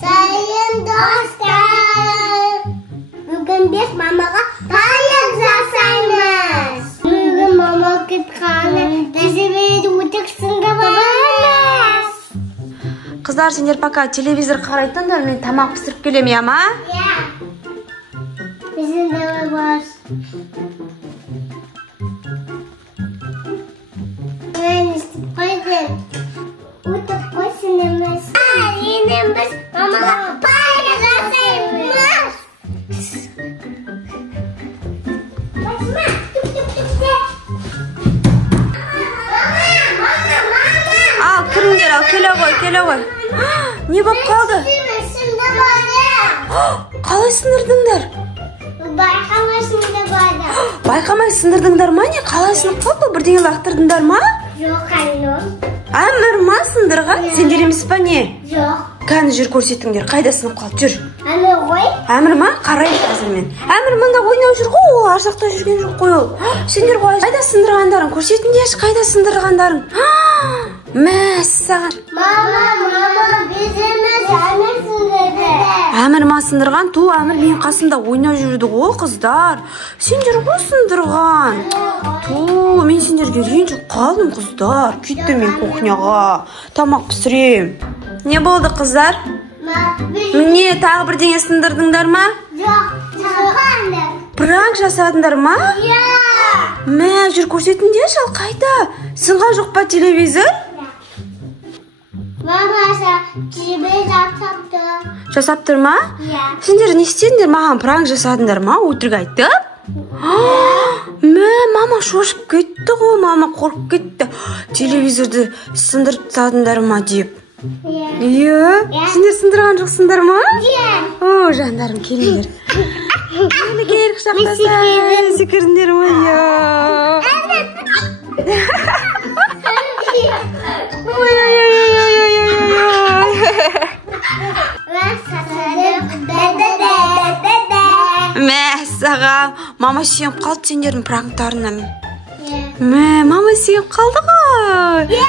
Sayın dostlar. Bugün biz mamaga tayak жасаймыз. Bugün mama gitgani тәжірибеде өтексіңді барамыз. Kızlar, sендер пока телевизор қарайтыңдар, мен тамақ пісіріп келем, яма? Иә. Bizim de var. Ben istifadım. Utuk koşunumuz. Yine biz mama tayak жасаймыз. Basma. Al, kіріңдер, ал, келе ғой. Не болып қалды? Қалай сындырдыңдар? Байқамай сындырдыңдар ма? Не, қалай сынып қалды? Бірдеңе лақтырдыңдар ма? Жоқ, әлі. Әмір ма сындырған? Сендер емес па не? Жоқ. Кәні жүр көрсетіңдер, қайда сынып қалды, жүр. Әмір ғой? Әмір ма? Қарайын қазір мен. Әмір мында ойнау жүр ғой, ол ар жақта жүрген жоқ қой ол. Сендер қайда сындырғандарың? Көрсетіңдерші, қайда сындырғандарың? Мәссаған. Мама, біздеміз Әмір сындырды. Әмір ма сындырған? Ту, Әмір мен қасымда ойнау жүрді ғой, қыздар. Сендер ғой сындырған. Ту, мен сендерге ренжіп қалдым, қыздар. Кеттім мен кухняға. Тамақ пісірем. Не болды, қыздар? Міне, тағы бірдеңе сындырдыңдар ма? Жоқ, жасадыңдар. Пранк жасадыңдар ма? Иә. Мә, жүр көрсетіңдерші, ал қайда? Сынған жоқ па телевизор? Мама, телевизор жасапты. Жасап тұр ма? Иә. Сендер не істедіңдер, маған пранк жасадыңдар ма? Өтірік айтып? Мә, мама шошып кетті ғой, мама қорқып кетті. Телевизорды сындырып тастадыңдар ма деп. Иә. Сендер сындырған жоқсыңдар ма? Иә. О, жандарым, келіңдер. Мені келіп құшақтасайын. Секіріңдер ма? Иә. Мәссаған, мама сүйеніп қалды сендердің пранктарынан. Мә, мама сүйеніп қалды ғой.